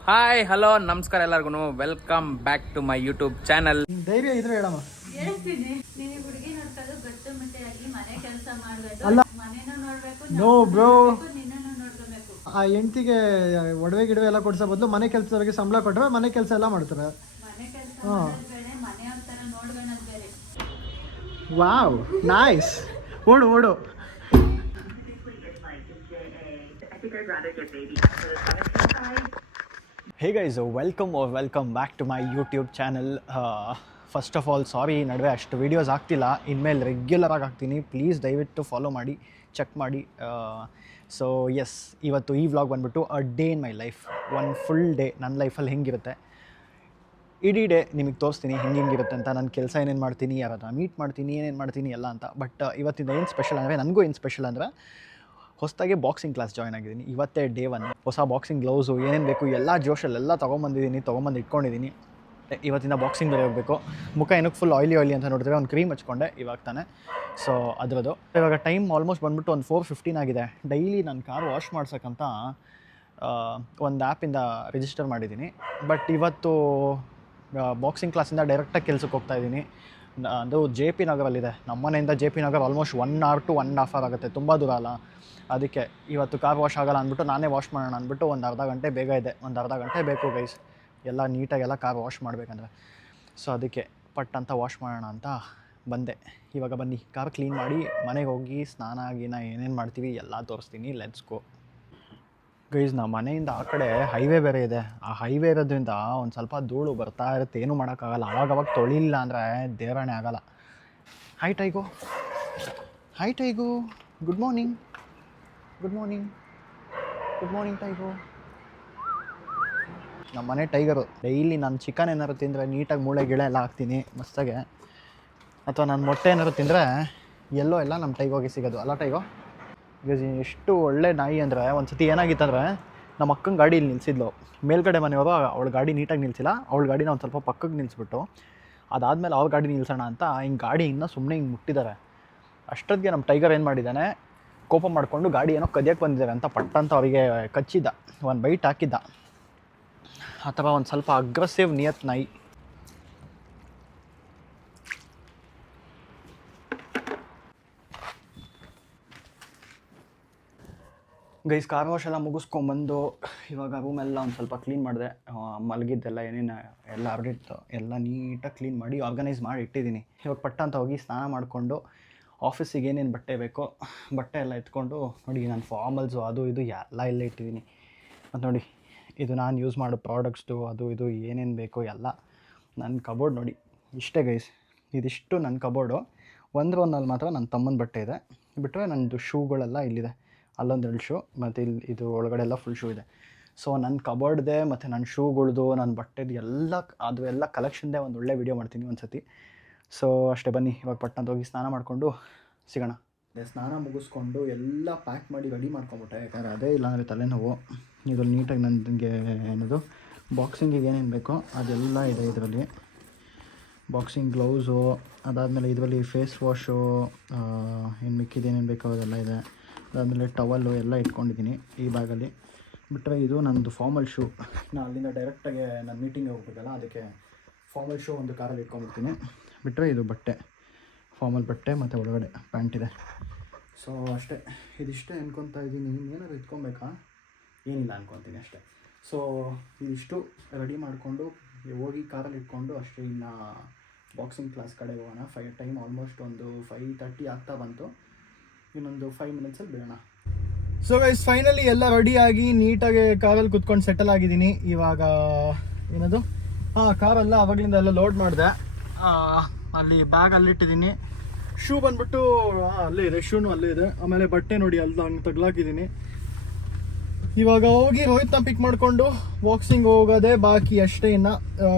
Hi hello ನಮಸ್ಕಾರ ಎಲ್ಲರಿಗೂ welcome back to my YouTube channel ಧೈರ್ಯ ಇದ್ರೆ ಹೇಳಮ್ಮ. ಅಲ್ಲ. ನಿನ್ನನ್ನು ನೋಡ್ಕೋಬೇಕು. ಆ ಹೆಂಡತಿಗೆ ಒಡವೆ ಗಿಡವೆ ಎಲ್ಲ ಕೊಡ್ಸೋ ಬದಲು ಮನೆ ಕೆಲಸದವರಿಗೆ ಸಂಬಳ ಕೊಟ್ಟರೆ ಮನೆ ಕೆಲಸ ಎಲ್ಲ ಮಾಡ್ತಾರೆ. ಮನೆ ಕೆಲಸ ಮಾಡೋದು ಬೇರೆ I'd rather ನೋಡ್ಕೊಳ್ಳೋದು ಬೇರೆ. ವಾವ್ ನೈಸ್ ಓಡು ಓಡು. Hey guys welcome welcome back to my YouTube channel first of all sorry ನಡುವೆ ಅಷ್ಟು ವೀಡಿಯೋಸ್ ಆಗ್ತಿಲ್ಲ. ಇನ್ಮೇಲೆ ರೆಗ್ಯುಲರಾಗಿ ಹಾಕ್ತೀನಿ. ಪ್ಲೀಸ್ ದಯವಿಟ್ಟು ಫಾಲೋ ಮಾಡಿ ಚೆಕ್ ಮಾಡಿ. ಸೊ ಎಸ್ ಇವತ್ತು ಈ ವ್ಲಾಗ್ ಬಂದ್ಬಿಟ್ಟು a day in my life one full day ನನ್ನ ಲೈಫಲ್ಲಿ ಹೆಂಗಿರುತ್ತೆ? ಇಡೀ ಡೇ ನಿಮಗೆ ತೋರಿಸ್ತೀನಿ ಹೆಂಗೆ ಹೆಂಗಿರುತ್ತೆ ಅಂತ. ನನ್ನ ಕೆಲಸ ಏನೇನು ಮಾಡ್ತೀನಿ, ಯಾರಾದ್ರೂ ಮೀಟ್ ಮಾಡ್ತೀನಿ, ಏನೇನು ಮಾಡ್ತೀನಿ ಎಲ್ಲ ಅಂತ. ಬಟ್ ಇವತ್ತಿಂದ ಏನು ಸ್ಪೆಷಲ್ ಅಂದರೆ, ನನಗೂ ಏನು ಸ್ಪೆಷಲ್ ಅಂದರೆ ಹೊಸದಾಗಿ ಬಾಕ್ಸಿಂಗ್ ಕ್ಲಾಸ್ ಜಾಯ್ನ್ ಆಗಿದ್ದೀನಿ. ಇವತ್ತೇ ಡೇ ಒನ್ ಹೊಸ ಬಾಕ್ಸಿಂಗ್ ಗ್ಲೌಸು ಏನೇನು ಬೇಕು, ಎಲ್ಲ ಜೋಶಲ್ಲೆಲ್ಲ ತೊಗೊಂಬಂದಿದ್ದೀನಿ, ತೊಗೊಂಬಂದು ಇಟ್ಕೊಂಡಿದ್ದೀನಿ. ಇವತ್ತಿಂದ ಬಾಕ್ಸಿಂಗ್ ಬೇರೆ ಮುಖ ಏನಕ್ಕೆ ಫುಲ್ ಆಯ್ಲಿ ಆಯ್ಲಿ ಅಂತ ನೋಡಿದ್ರೆ ಒಂದು ಕ್ರೀಮ್ ಹಚ್ಕೊಂಡೆ, ಇವಾಗ ತಾನೆ. ಸೊ ಅದರದ್ದು. ಇವಾಗ ಟೈಮ್ ಆಲ್ಮೋಸ್ಟ್ ಬಂದ್ಬಿಟ್ಟು ಒಂದು ಫೋರ್ ಫಿಫ್ಟೀನ್ ಆಗಿದೆ. ಡೈಲಿ ನಾನು ಕಾರ್ ವಾಶ್ ಮಾಡ್ಸೋಕ್ಕಂತ ಒಂದು ಆ್ಯಪಿಂದ ರಿಜಿಸ್ಟರ್ ಮಾಡಿದ್ದೀನಿ. ಬಟ್ ಇವತ್ತು ಬಾಕ್ಸಿಂಗ್ ಕ್ಲಾಸಿಂದ ಡೈರೆಕ್ಟಾಗಿ ಕೆಲ್ಸಕ್ಕೆ ಹೋಗ್ತಾ ಇದ್ದೀನಿ. ಅದು ಜೆ ಪಿ ನಗರಲ್ಲಿದೆ. ನಮ್ಮ ಮನೆಯಿಂದ J P Nagar almost one hour to one half hour ಆಗುತ್ತೆ. ತುಂಬ ದೂರ ಅಲ್ಲ. ಅದಕ್ಕೆ ಇವತ್ತು ಕಾರ್ ವಾಶ್ ಆಗಲ್ಲ ಅಂದ್ಬಿಟ್ಟು ನಾನೇ ವಾಶ್ ಮಾಡೋಣ ಅಂದ್ಬಿಟ್ಟು ಒಂದು ಅರ್ಧ ಗಂಟೆ ಬೇಗ ಇದೆ. ಒಂದು ಅರ್ಧ ಗಂಟೆ ಬೇಕು ಗೈಸ್ ಎಲ್ಲ ನೀಟಾಗೆಲ್ಲ ಕಾರ್ ವಾಶ್ ಮಾಡಬೇಕಂದ್ರೆ. ಸೊ ಅದಕ್ಕೆ ಪಟ್ ಅಂತ ವಾಶ್ ಮಾಡೋಣ ಅಂತ ಬಂದೆ. ಇವಾಗ ಬನ್ನಿ. ಕಾರ್ ಕ್ಲೀನ್ ಮಾಡಿ ಮನೆಗೆ ಹೋಗಿ ಸ್ನಾನ, ಗೀನ ಏನೇನು ಮಾಡ್ತೀವಿ ಎಲ್ಲ ತೋರಿಸ್ತೀನಿ. ಲೆಟ್ಸ್ ಗೋ ಗೈಸ್ ನಮ್ಮ ಮನೆಯಿಂದ ಆ ಕಡೆ ಹೈವೇ ಬೇರೆ ಇದೆ. ಆ ಹೈವೇ ಇರೋದ್ರಿಂದ ಒಂದು ಸ್ವಲ್ಪ ಧೂಳು ಬರ್ತಾ ಇರುತ್ತೆ. ಏನೂ ಮಾಡೋಕ್ಕಾಗಲ್ಲ. ಅವಾಗವಾಗ ತೊಳಿಲಿಲ್ಲ ಅಂದರೆ ದೇವರಣೆ ಆಗಲ್ಲ. Hi Tigu hi Tigu good morning good morning good morning Tigu ನಮ್ಮ ಮನೆ ಟೈಗರು ಡೈಲಿ ನಾನು ಚಿಕನ್ ಏನಾರು ತಿಂದರೆ ನೀಟಾಗಿ ಮೂಳೆ ಗಿಳೆ ಎಲ್ಲ ಹಾಕ್ತೀನಿ, ಮಸ್ತಾಗೆ. ಅಥವಾ ನಾನು ಮೊಟ್ಟೆ ಏನಾದ್ರು ತಿಂದರೆ ಎಲ್ಲೋ ಎಲ್ಲ ನಮ್ಮ ಟೈಗೋಗಿ ಸಿಗೋದು. ಅಲ್ಲ ಟೈಗೋ ಬಿಕಾಸ್ ಎಷ್ಟು ಒಳ್ಳೆ ನಾಯಿ ಅಂದರೆ, ಒಂದು ಸತಿ ಏನಾಗಿತ್ತಂದರೆ ನಮ್ಮ ಅಕ್ಕನ ಗಾಡಿ ಇಲ್ಲಿ ನಿಲ್ಸಿದ್ಲು. ಮೇಲ್ಗಡೆ ಮನೆಯವರು ಅವಳ ಗಾಡಿ ನೀಟಾಗಿ ನಿಲ್ಸಿಲ್ಲ. ಅವಳ ಗಾಡಿನ ಒಂದು ಸ್ವಲ್ಪ ಪಕ್ಕಕ್ಕೆ ನಿಲ್ಲಿಸ್ಬಿಟ್ಟು ಅದಾದಮೇಲೆ ಅವ್ರ ಗಾಡಿ ನಿಲ್ಸೋಣ ಅಂತ ಹಿಂಗೆ ಗಾಡಿ ಇನ್ನೂ ಸುಮ್ಮನೆ ಹಿಂಗೆ ಮುಟ್ಟಿದ್ದಾರೆ ಅಷ್ಟೊತ್ತಿಗೆ ನಮ್ಮ ಟೈಗರ್ ಏನು ಮಾಡಿದ್ದಾನೆ, ಕೋಪ ಮಾಡಿಕೊಂಡು ಗಾಡಿ ಏನೋ ಕದಿಯಕ್ಕೆ ಬಂದಿದ್ದಾರೆ ಅಂತ ಪಟ್ಟ ಅಂತ ಅವರಿಗೆ ಕಚ್ಚಿದ್ದ. ಒಂದು ಬೈಟ್ ಹಾಕಿದ್ದ. ಅಥವಾ ಒಂದು ಸ್ವಲ್ಪ ಅಗ್ರೆಸಿವ್ ನಿಯತ್ ನಾಯಿ. ಗೈಸ್ ಕಾರ್ ವಾಶ್ ಎಲ್ಲ ಮುಗಿಸ್ಕೊಂಬಂದು ಇವಾಗ ರೂಮೆಲ್ಲ ಒಂದು ಸ್ವಲ್ಪ ಕ್ಲೀನ್ ಮಾಡಿದೆ. ಮಲಗಿದ್ದೆಲ್ಲ ಏನೇನು ಎಲ್ಲ ಹರಡಿತ್ತು ಎಲ್ಲ ನೀಟಾಗಿ ಕ್ಲೀನ್ ಮಾಡಿ ಆರ್ಗನೈಸ್ ಮಾಡಿ ಇಟ್ಟಿದ್ದೀನಿ. ಇವಾಗ ಪಟ್ಟ ಅಂತ ಹೋಗಿ ಸ್ನಾನ ಮಾಡಿಕೊಂಡು ಆಫೀಸಿಗೆ ಏನೇನು ಬಟ್ಟೆ ಬೇಕೋ ಬಟ್ಟೆ ಎಲ್ಲ ಎತ್ಕೊಂಡು ನೋಡಿ ನಾನು ಫಾರ್ಮಲ್ಸು ಅದು ಇದು ಎಲ್ಲ ಇಲ್ಲೇ ಇಟ್ಟಿದ್ದೀನಿ. ಮತ್ತು ನೋಡಿ, ಇದು ನಾನು ಯೂಸ್ ಮಾಡೋ ಪ್ರಾಡಕ್ಟ್ಸ್ದು ಅದು ಇದು ಏನೇನು ಬೇಕೋ ಎಲ್ಲ ನನ್ನ ಕಬೋರ್ಡ್ ನೋಡಿ. ಇಷ್ಟೇ ಗೈಸ್, ಇದಿಷ್ಟು ನನ್ನ ಕಬೋರ್ಡು ಒಂದು ರೋನಲ್ಲಿ ಮಾತ್ರ ನನ್ನ ತಮ್ಮನ ಬಟ್ಟೆ ಇದೆ. ಬಿಟ್ಟರೆ ನನ್ನದು ಶೂಗಳೆಲ್ಲ ಇಲ್ಲಿದೆ. ಅಲ್ಲೊಂದು ಎರಡು ಶೂ ಮತ್ತು ಇಲ್ಲಿ ಇದು ಒಳಗಡೆ ಎಲ್ಲ ಫುಲ್ ಶೂ ಇದೆ. ಸೊ ನನ್ನ ಕಬರ್ಡ್ದೆ ಮತ್ತು ನನ್ನ ಶೂಗಳ್ದು ನನ್ನ ಬಟ್ಟೆದು ಎಲ್ಲ ಅದು ಎಲ್ಲ ಕಲೆಕ್ಷನ್ದೆ ಒಂದು ಒಳ್ಳೆ ವೀಡಿಯೋ ಮಾಡ್ತೀನಿ ಒಂದು ಸತಿ ಸೊ ಅಷ್ಟೇ ಬನ್ನಿ, ಇವಾಗ ಪಟ್ಟಣದ ಹೋಗಿ ಸ್ನಾನ ಮಾಡಿಕೊಂಡು ಸಿಗೋಣ. ಅದೇ ಸ್ನಾನ ಮುಗಿಸ್ಕೊಂಡು ಎಲ್ಲ ಪ್ಯಾಕ್ ಮಾಡಿ ರೆಡಿ ಮಾಡ್ಕೊಂಬಿಟ್ಟೆ. ಯಾಕಂದರೆ ಅದೇ ಇಲ್ಲ ಅಂದರೆ ತಲೆನೋವು. ಇದರಲ್ಲಿ ನೀಟಾಗಿ ನನಗೆ ಏನದು ಬಾಕ್ಸಿಂಗಿಗೆ ಏನೇನು ಬೇಕೋ ಅದೆಲ್ಲ ಇದೆ ಇದರಲ್ಲಿ. ಬಾಕ್ಸಿಂಗ್ ಗ್ಲೌಸು ಅದಾದಮೇಲೆ ಇದರಲ್ಲಿ ಫೇಸ್ ವಾಶು ಏನು ಮಿಕ್ಕಿದ್ದು ಏನೇನು ಬೇಕೋ ಅದೆಲ್ಲ ಇದೆ. ಅದಾದಮೇಲೆ ಟವಲ್ಲು ಎಲ್ಲ ಇಟ್ಕೊಂಡಿದ್ದೀನಿ ಈ ಬ್ಯಾಗಲ್ಲಿ ಬಿಟ್ಟರೆ ಇದು ನನ್ನದು ಫಾರ್ಮಲ್ ಶೂ ನಾನು ಅಲ್ಲಿಂದ ಡೈರೆಕ್ಟಾಗಿ ನಾನು ಮೀಟಿಂಗ್ ಹೋಗ್ಬೇಕಲ್ಲ, ಅದಕ್ಕೆ ಫಾರ್ಮಲ್ ಶೂ ಒಂದು ಕಾರಲ್ಲಿ ಇಟ್ಕೊಂಡಿರ್ತೀನಿ. ಬಿಟ್ಟರೆ ಇದು ಬಟ್ಟೆ ಫಾರ್ಮಲ್ ಬಟ್ಟೆ ಮತ್ತು ಒಳಗಡೆ ಪ್ಯಾಂಟ್ ಇದೆ. ಸೊ ಅಷ್ಟೇ. ಇದಿಷ್ಟೇ ಅನ್ಕೊತಾ ಇದ್ದೀನಿ. ಇನ್ನೇನಾದ್ರು ಇಟ್ಕೊಬೇಕಾ? ಏನಿಲ್ಲ ಅನ್ಕೊತೀನಿ ಅಷ್ಟೇ. ಸೊ ಇದಿಷ್ಟು ರೆಡಿ ಮಾಡಿಕೊಂಡು, ಹೋಗಿ ಕಾರಲ್ಲಿ ಇಟ್ಕೊಂಡು ಅಷ್ಟೇ ಇನ್ನು ಬಾಕ್ಸಿಂಗ್ ಕ್ಲಾಸ್ ಕಡೆ ಹೋಗೋಣ. ಫೈ ಟೈಮ್ ಆಲ್ಮೋಸ್ಟ್ ಒಂದು ಫೈವ್ ತರ್ಟಿ ಆಗ್ತಾ ಬಂತು. ಇನ್ನೊಂದು ಫೈವ್ ಮಿನಿಟ್ಸಲ್ಲಿ ಬಿಡೋಣ. ಸೊ ಗೈಸ್ ಫೈನಲಿ ಎಲ್ಲ ರೆಡಿಯಾಗಿ ನೀಟಾಗಿ ಕಾರಲ್ಲಿ ಕುತ್ಕೊಂಡು ಸೆಟಲ್ ಆಗಿದ್ದೀನಿ. ಇವಾಗ ಏನದು? ಹಾಂ ಕಾರೆಲ್ಲ ಅವಾಗಲಿಂದ ಎಲ್ಲ ಲೋಡ್ ಮಾಡಿದೆ. ಅಲ್ಲಿ ಬ್ಯಾಗ್ ಅಲ್ಲಿಟ್ಟಿದ್ದೀನಿ ಶೂ ಬಂದ್ಬಿಟ್ಟು ಅಲ್ಲೇ ಇದೆ ಶೂನು ಅಲ್ಲೇ ಇದೆ. ಆಮೇಲೆ ಬಟ್ಟೆ ನೋಡಿ, ಅಲ್ಲಿ ಹಂಗೆ ತಗ್ಲಾಕಿದ್ದೀನಿ. ಇವಾಗ ಹೋಗಿ ರೋಹಿತ್ನ ಪಿಕ್ ಮಾಡಿಕೊಂಡು ಬಾಕ್ಸಿಂಗ್ ಹೋಗೋದೆ ಬಾಕಿ ಅಷ್ಟೇ ಇನ್ನ.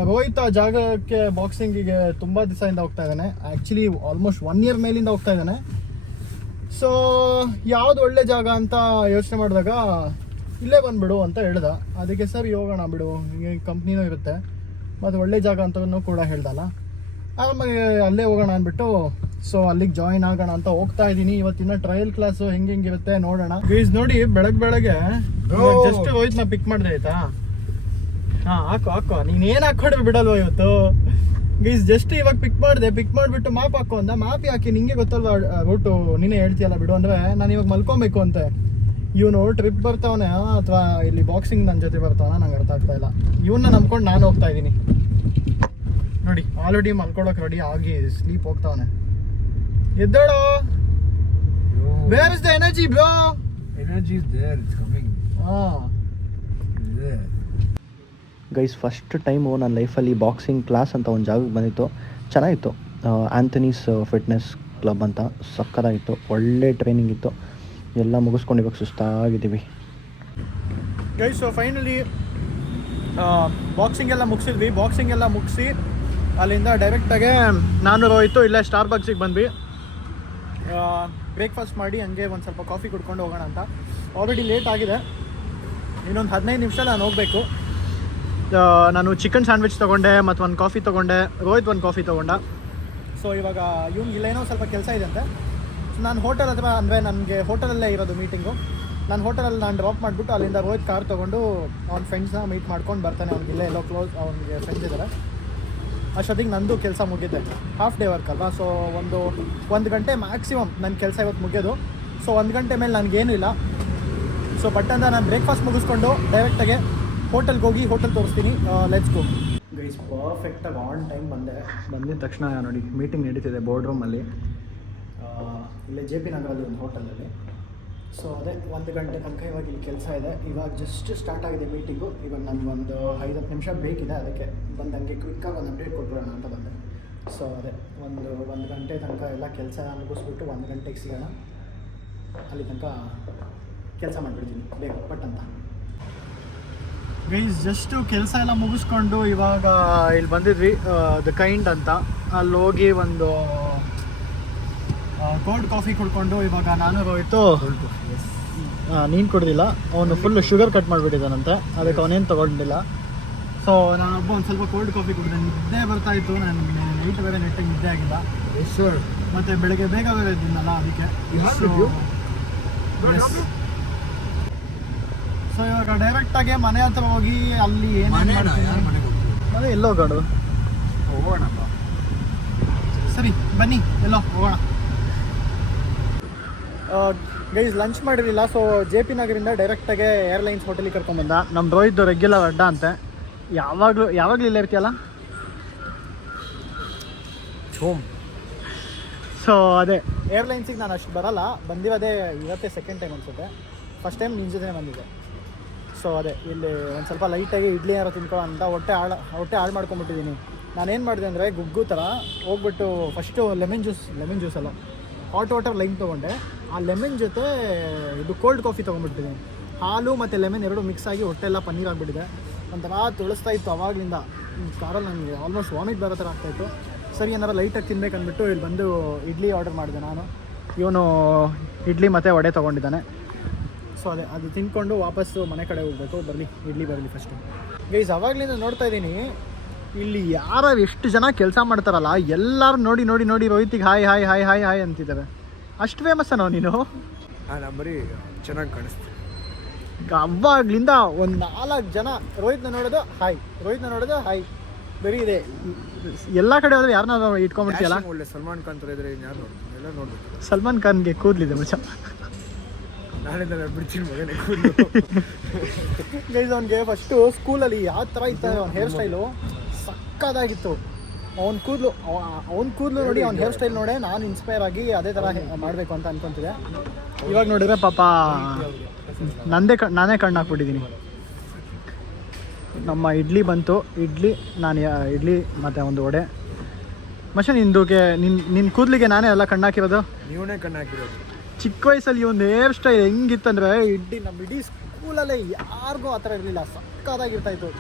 ರೋಹಿತ್ ಆ ಜಾಗಕ್ಕೆ ಬಾಕ್ಸಿಂಗಿಗೆ ತುಂಬ ದಿವಸದಿಂದ ಹೋಗ್ತಾ ಇದ್ದಾನೆ. ಆ್ಯಕ್ಚುಲಿ ಆಲ್ಮೋಸ್ಟ್ ಒನ್ ಇಯರ್ ಮೇಲಿಂದ ಹೋಗ್ತಾ ಇದ್ದಾನೆ. ಸೊ ಯಾವ್ದು ಒಳ್ಳೆ ಜಾಗ ಅಂತ ಯೋಚನೆ ಮಾಡಿದಾಗ ಇಲ್ಲೇ ಬಂದ್ಬಿಡು ಅಂತ ಹೇಳ್ದ. ಅದಕ್ಕೆ ಸರಿ ಹೋಗೋಣ ಬಿಡು ಹಿಂಗೆ ಕಂಪ್ನಿನೂ ಇರುತ್ತೆ. ಮತ್ತು ಒಳ್ಳೆ ಜಾಗ ಅಂತನೂ ಕೂಡ ಹೇಳ್ದಲ್ಲ. ಆಮೇಲೆ ಅಲ್ಲೇ ಹೋಗೋಣ ಅಂದ್ಬಿಟ್ಟು ಸೊ ಅಲ್ಲಿಗೆ ಜಾಯಿನ್ ಆಗೋಣ ಅಂತ ಹೋಗ್ತಾ ಇದ್ದೀನಿ. ಇವತ್ತಿನ ಟ್ರಯಲ್ ಕ್ಲಾಸ್ ಹೆಂಗೆ ಹೆಂಗಿರುತ್ತೆ ನೋಡೋಣ. ಪ್ಲೀಸ್ ನೋಡಿ ಬೆಳಗ್ಗೆ ಬೆಳಗ್ಗೆ ಜಸ್ಟ್ ರೋಹಿತ್ನ ಪಿಕ್ ಮಾಡಿದೆ ಆಯ್ತಾ? ಹಾಂ ಹಾಕೋ ಹಾಕೋ. ನೀನು ಏನು ಹಾಕ್ಕೊಂಡ್ರೆ ಬಿಡಲ್ವ ಇವತ್ತು? ಗೀಸ್ ಜಸ್ಟ್ ಇವಾಗ ಪಿಕ್ ಮಾಡಿದೆ ಪಿಕ್ ಮಾಡಿಬಿಟ್ಟು ಮ್ಯಾಪ್ ಹಾಕೋ ಅಂದ ಮ್ಯಾಪ್ ಹಾಕಿ ನಿಂಗೆ ಗೊತ್ತಲ್ವ ರೂಟು ನೀನೇ ಹೇಳ್ತೀಯಲ್ಲ ಬಿಡು ಅಂದರೆ ನಾನು ಇವಾಗ ಮಲ್ಕೊಬೇಕು ಅಂತೆ. ಇವನು ಟ್ರಿಪ್ ಬರ್ತಾವನೆ ಅಥವಾ ಇಲ್ಲಿ ಬಾಕ್ಸಿಂಗ್ ನನ್ನ ಜೊತೆ ಬರ್ತಾವನ ನಂಗೆ ಅರ್ಥ ಆಗ್ತಾ ಇಲ್ಲ. ಇವನ್ನ ನಂಬ್ಕೊಂಡು ನಾನು ಹೋಗ್ತಾ ಇದ್ದೀನಿ. ನೋಡಿ ಆಲ್ರೆಡಿ ಮಲ್ಕೊಳಕ್ಕೆ ರೆಡಿ ಆಗಿ ಸ್ಲೀಪ್ ಹೋಗ್ತಾವನೆ. ಎದ್ದೇಳೋ. Where is the energy bro energy is there it's coming ಹಾಂ. ಗೈಸ್ ಫಸ್ಟ್ ಟೈಮು ನನ್ನ ಲೈಫಲ್ಲಿ ಬಾಕ್ಸಿಂಗ್ ಕ್ಲಾಸ್ ಅಂತ ಒಂದು ಜಾಗಕ್ಕೆ ಬಂದಿತ್ತು. ಚೆನ್ನಾಗಿತ್ತು. ಆ್ಯಂಥನೀಸ್ ಫಿಟ್ನೆಸ್ ಕ್ಲಬ್ ಅಂತ. ಸಕ್ಕತ್ತಾಗಿತ್ತು. ಒಳ್ಳೆ ಟ್ರೈನಿಂಗ್ ಇತ್ತು. ಎಲ್ಲ ಮುಗಿಸ್ಕೊಂಡು ಇವಾಗ ಸುಸ್ತಾಗಿದ್ದೀವಿ. ಗೈಸ್ ಫೈನಲಿ ಬಾಕ್ಸಿಂಗ್ ಎಲ್ಲ ಮುಗಿಸಿದ್ವಿ. ಬಾಕ್ಸಿಂಗ್ ಎಲ್ಲ ಮುಗಿಸಿ ಅಲ್ಲಿಂದ ಡೈರೆಕ್ಟಾಗೆ ನಾನು ಹೋಯಿತು ಇಲ್ಲೇ ಸ್ಟಾರ್ ಬಾಕ್ಸಿಗೆ ಬಂದ್ವಿ. ಬ್ರೇಕ್ಫಾಸ್ಟ್ ಮಾಡಿ ಹಂಗೆ ಒಂದು ಸ್ವಲ್ಪ ಕಾಫಿ ಕುಡ್ಕೊಂಡು ಹೋಗೋಣ ಅಂತ. ಆಲ್ರೆಡಿ ಲೇಟ್ ಆಗಿದೆ. ಇನ್ನೊಂದು ಹದಿನೈದು ನಿಮಿಷ ನಾನು ಹೋಗಬೇಕು. ನಾನು ಚಿಕನ್ ಸ್ಯಾಂಡ್ವಿಚ್ ತೊಗೊಂಡೆ, ಮತ್ತು ಒಂದು ಕಾಫಿ ತೊಗೊಂಡೆ, ರೋಹಿತ್ ಒಂದು ಕಾಫಿ ತೊಗೊಂಡ. ಸೊ ಇವಾಗ ಇವ್ನಿಗೆ ಇಲ್ಲೇನೋ ಸ್ವಲ್ಪ ಕೆಲಸ ಇದೆ ಅಂತೆ. ಸೊ ನಾನು ಹೋಟೆಲ್ ಅಥವಾ ಅಂದರೆ ನನಗೆ ಹೋಟೆಲಲ್ಲೇ ಇರೋದು ಮೀಟಿಂಗು ನಾನು ಹೋಟೆಲಲ್ಲಿ ನಾನು ಡ್ರಾಪ್ ಮಾಡಿಬಿಟ್ಟು ಅಲ್ಲಿಂದ ರೋಹಿತ್ ಕಾರ್ ತೊಗೊಂಡು ಅವ್ನ ಫ್ರೆಂಡ್ಸ್ನ ಮೀಟ್ ಮಾಡ್ಕೊಂಡು ಬರ್ತಾನೆ. ಅವ್ನಿಗೆ ಇಲ್ಲೇ ಎಲ್ಲೋ ಕ್ಲೋಸ್ ಅವ್ನಿಗೆ ಫ್ರೆಂಡ್ಸ್ ಇದ್ದಾರೆ ಅಷ್ಟೊತ್ತಿಗೆ ನಂದು ಕೆಲಸ ಮುಗಿದೆ ಹಾಫ್ ಡೇ ವರ್ಕ್ ಅಲ್ವಾ? ಸೊ ಒಂದು ಒಂದು ಗಂಟೆ ಮ್ಯಾಕ್ಸಿಮಮ್ ನನ್ನ ಕೆಲಸ ಇವತ್ತು ಮುಗಿಯೋದು. ಸೊ ಒಂದು ಗಂಟೆ ಮೇಲೆ ನನಗೇನಿಲ್ಲ ಸೊ ಬಟ್ ಅಂತ ನಾನು ಬ್ರೇಕ್ಫಾಸ್ಟ್ ಮುಗಿಸ್ಕೊಂಡು ಡೈರೆಕ್ಟಾಗೆ ಹೋಟೆಲ್ಗೆ ಹೋಗಿ ಹೋಟೆಲ್ ತೋರಿಸ್ತೀನಿ. ಲೆಟ್ಸ್ ಗೋ ಗೈಸ್ ಪರ್ಫೆಕ್ಟಾಗಿ ಆನ್ ಟೈಮ್ ಬಂದೆ. ಬಂದಿದ ತಕ್ಷಣ ನೋಡಿ ಮೀಟಿಂಗ್ ನಡೀತಿದೆ ಬೋರ್ಡ್ ರೂಮಲ್ಲಿ ಇಲ್ಲೇ ಜೆ ಪಿ ನಗರಲ್ಲಿ ಒಂದು ಹೋಟೆಲಲ್ಲಿ ಸೊ ಅದೇ ಒಂದು ಗಂಟೆ ತನಕ ಇವಾಗ ಇಲ್ಲಿ ಕೆಲಸ ಇದೆ. ಇವಾಗ ಜಸ್ಟ್ ಸ್ಟಾರ್ಟ್ ಆಗಿದೆ ಮೀಟಿಂಗು ಇವಾಗ ನನಗೆ ಒಂದು ಐದು ಹತ್ತು ನಿಮಿಷ ಬೇಕಿದೆ ಅದಕ್ಕೆ ಬಂದಂಗೆ ಹಂಗೆ ಕ್ವಿಕ್ಕಾಗಿ ಒಂದು ಅಪ್ಡೇಟ್ ಕೊಟ್ಬಿಡೋಣ ಅಂತ ಬಂದೆ. ಸೊ ಅದೇ ಒಂದು ಒಂದು ಗಂಟೆ ತನಕ ಎಲ್ಲ ಕೆಲಸ ಮುಗಿಸ್ಬಿಟ್ಟು ಒಂದು ಗಂಟೆಗೆ ಸಿಗೋಣ. ಅಲ್ಲಿ ತನಕ ಕೆಲಸ ಮಾಡಿಬಿಡ್ತೀನಿ. ಬೇಗ ಬಟ್ ಅಂತ. ಗೈಸ್ ಜಸ್ಟು ಕೆಲಸ ಎಲ್ಲ ಮುಗಿಸ್ಕೊಂಡು ಇವಾಗ ಇಲ್ಲಿ ಬಂದಿದ್ವಿ ದ ಕೈಂಡ್ ಅಂತ. ಅಲ್ಲಿ ಹೋಗಿ ಒಂದು ಕೋಲ್ಡ್ ಕಾಫಿ ಕುಡ್ಕೊಂಡು ಇವಾಗ ನಾನು ಹೋಯ್ತು ನೀನು ಕುಡ್ದಿಲ್ಲ? ಅವನು ಫುಲ್ ಶುಗರ್ ಕಟ್ ಮಾಡಿಬಿಟ್ಟಿದ್ದಾನಂತೆ. ಅದಕ್ಕೆ ಅವನೇನು ತೊಗೊಂಡಿಲ್ಲ. ಸೊ ನಾನೊಬ್ಬ ಒಂದು ಸ್ವಲ್ಪ ಕೋಲ್ಡ್ ಕಾಫಿ ಕುಡಿದೆ. ನಿದ್ದೆ ಬರ್ತಾ ಇತ್ತು. ನಾನು ನೈಟ್ ಬೇರೆ ನೆಟ್ಟಿಗೆ ನಿದ್ದೆ ಆಗಿಲ್ಲ. ಮತ್ತೆ ಬೆಳಗ್ಗೆ ಬೇಗ ಬೇರೆ ಇದ್ದೀನಲ್ಲ ಅದಕ್ಕೆ. ಸೊ ಇವಾಗ ಡೈರೆಕ್ಟಾಗಿ ಮನೆ ಹತ್ರ ಹೋಗಿ ಅಲ್ಲಿ ಹೋಗ್ತೀವಿ? ಅದೇ ಎಲ್ಲೋ ಗಾಡು. ಹೋಗೋಣಪ್ಪ. ಸರಿ ಬನ್ನಿ ಎಲ್ಲೋ ಹೋಗೋಣ. ಗೈಸ್ ಲಂಚ್ ಮಾಡಿರಲಿಲ್ಲ. ಸೊ ಜೆ ಪಿ ನಗರಿಂದ ಡೈರೆಕ್ಟಾಗೆ ಏರ್ಲೈನ್ಸ್ ಹೋಟೆಲಿಗೆ ಕರ್ಕೊಂಬಂದ ನಮ್ಮ ರೋಹಿತ್ ರೆಗ್ಯುಲರ್ ಅಡ್ಡ ಅಂತೆ. ಯಾವಾಗಲೂ ಯಾವಾಗಲೂ ಇಲ್ಲೇ ಇರ್ತೀಯಲ್ಲ? ಹೋಮ್ ಸೊ ಅದೇ ಏರ್ಲೈನ್ಸಿಗೆ ನಾನು ಅಷ್ಟು ಬರಲ್ಲ. ಬಂದಿರೋದೇ ಇವತ್ತೇ ಸೆಕೆಂಡ್ ಟೈಮ್ ಅನ್ಸುತ್ತೆ. ಫಸ್ಟ್ ಟೈಮ್ ನಿನ್ನ ಜೊತೆ ಬಂದಿದ್ದೆ. ಸೊ ಅದೇ, ಇಲ್ಲಿ ಒಂದು ಸ್ವಲ್ಪ ಲೈಟಾಗಿ ಇಡ್ಲಿ ಏನಾರು ತಿನ್ಕೊಳ್ಳೋ ಅಂತ ಹೊಟ್ಟೆ ಹಾಳು ಹೊಟ್ಟೆ ಹಾಳು ಮಾಡ್ಕೊಂಬಿಟ್ಟಿದ್ದೀನಿ ನಾನೇನು ಮಾಡಿದೆ ಅಂದರೆ ಗುಗ್ಗು ಥರ ಹೋಗ್ಬಿಟ್ಟು first lemon juice lemon juice ಅಲ್ಲ ಹಾಟ್ ವಾಟರ್ ಲೈನ್ ತೊಗೊಂಡೆ. ಆ ಲೆಮನ್ ಜೊತೆ ಇದು ಕೋಲ್ಡ್ ಕಾಫಿ ತೊಗೊಂಡ್ಬಿಟ್ಟಿದ್ದೀನಿ ಹಾಲು ಮತ್ತು ಲೆಮನ್ ಎರಡು ಮಿಕ್ಸ್ ಆಗಿ ಹೊಟ್ಟೆ ಎಲ್ಲ ಪನ್ನೀರ್ ಆಗಿಬಿಟ್ಟಿದೆ. ಒಂಥರ ತುಳಿಸ್ತಾ ಇತ್ತು ಅವಾಗಲಿಂದ. ಕಾರಲ್ಲಿ ನನಗೆ ಆಲ್ಮೋಸ್ಟ್ ವಾಮಿಟ್ ಬರೋ ಥರ ಆಗ್ತಾಯಿತ್ತು ಸರಿ, ಏನಾರು ಲೈಟಾಗಿ ತಿನ್ಬೇಕು ಅಂದ್ಬಿಟ್ಟು ಇಲ್ಲಿ ಬಂದು ಇಡ್ಲಿ ಆರ್ಡರ್ ಮಾಡಿದೆ ನಾನು. ಇವನು ಇಡ್ಲಿ ಮತ್ತು ವಡೆ ತೊಗೊಂಡಿದ್ದಾನೆ. ಸೊ ಅದೇ ಅದು ತಿನ್ಕೊಂಡು ವಾಪಸ್ಸು ಮನೆ ಕಡೆ ಹೋಗಬೇಕು. ಬರಲಿ ಇಡ್ಲಿ ಬರಲಿ ಫಸ್ಟು ಗೈಸ್ ಅವಾಗಲಿಂದ ನೋಡ್ತಾ ಇದ್ದೀನಿ ಇಲ್ಲಿ ಯಾರು ಎಷ್ಟು ಜನ ಕೆಲಸ ಮಾಡ್ತಾರಲ್ಲ ಎಲ್ಲರೂ ನೋಡಿ ನೋಡಿ ನೋಡಿ ರೋಹಿತಿಗೆ hi hi hi hi hi ಅಂತಿದ್ದಾರೆ. ಅಷ್ಟು ಫೇಮಸ್ ನಾವು ನೀನು? ಬರೀ ಚೆನ್ನಾಗಿ ಕಾಣಿಸ್ತೀನಿ ಅವಾಗ್ಲಿಂದ ಒಂದು ನಾಲ್ಕು ಜನ ರೋಹಿತ್ನ ನೋಡೋದು ಹಾಯ್. ರೋಹಿತ್ನ ನೋಡೋದು ಹಾಯ್. ಬರೀ ಇದೆ. ಎಲ್ಲ ಕಡೆ ಹೋದ್ರೆ ಯಾರನ್ನ ಇಟ್ಕೊಂಡ್ಬಿಡ್ತೀಯಲ್ಲ? ಒಳ್ಳೆ ಸಲ್ಮಾನ್ ಖಾನ್ ಥರ ಇದ್ರೆ ಎಲ್ಲ ನೋಡ್ಬೇಕು ಸಲ್ಮಾನ್ ಖಾನ್ಗೆ ಕೂದಲಿದೆ ಮಚ್ಚ. ನಾನಿಂದ ಬಿಡ್ತೀನಿ ಮಗನೇ ಕೂದಲು ಗೈಸ್ ಅವನಿಗೆ ಫಸ್ಟು ಸ್ಕೂಲಲ್ಲಿ ಯಾವ ಥರ ಇತ್ತು ಅವ್ನ ಹೇರ್ ಸ್ಟೈಲು ಸಕ್ಕದಾಗಿತ್ತು ಅವ್ನ ಕೂದಲು ಅವ್ನ ಕೂದಲು ನೋಡಿ ಅವ್ನ ಹೇರ್ ಸ್ಟೈಲ್ ನೋಡೇ ನಾನು ಇನ್ಸ್ಪೈರ್ ಆಗಿ ಅದೇ ಥರ ಮಾಡಬೇಕು ಅಂತ ಅನ್ಕೊಂತಿದ್ದೆ. ಇವಾಗ ನೋಡಿದ್ರೆ ಪಾಪ ನಂದೇ ಕ ನಾನೇ ಕಣ್ಣು ಹಾಕ್ಬಿಟ್ಟಿದ್ದೀನಿ ನಮ್ಮ ಇಡ್ಲಿ ಬಂತು. ಇಡ್ಲಿ ನಾನು ಯಾ- ಇಡ್ಲಿ ಮತ್ತು ಒಂದು ವಡೆ. ಮಶ ನಿಂದುಗೆ ನಿನ್ನ ನಿನ್ನ ಕೂದಲಿಗೆ ನಾನೇ ಎಲ್ಲ ಕಣ್ಣು ಹಾಕಿರೋದು ನೀವೇ ಕಣ್ಣು ಹಾಕಿರೋದು ಚಿಕ್ಕ ವಯಸ್ಸಲ್ಲಿ ಒಂದು ಹೇರ್ ಸ್ಟೈಲ್ ಹೆಂಗಿತ್ತಂದ್ರೆ ಇಡೀ ನಮ್ಮ ಇಡೀ ಸ್ಕೂಲಲ್ಲೇ ಯಾರಿಗೂ ಆ ಥರ ಇರಲಿಲ್ಲ. ಸಕ್ಕದಾಗಿರ್ತಾ ಇತ್ತು.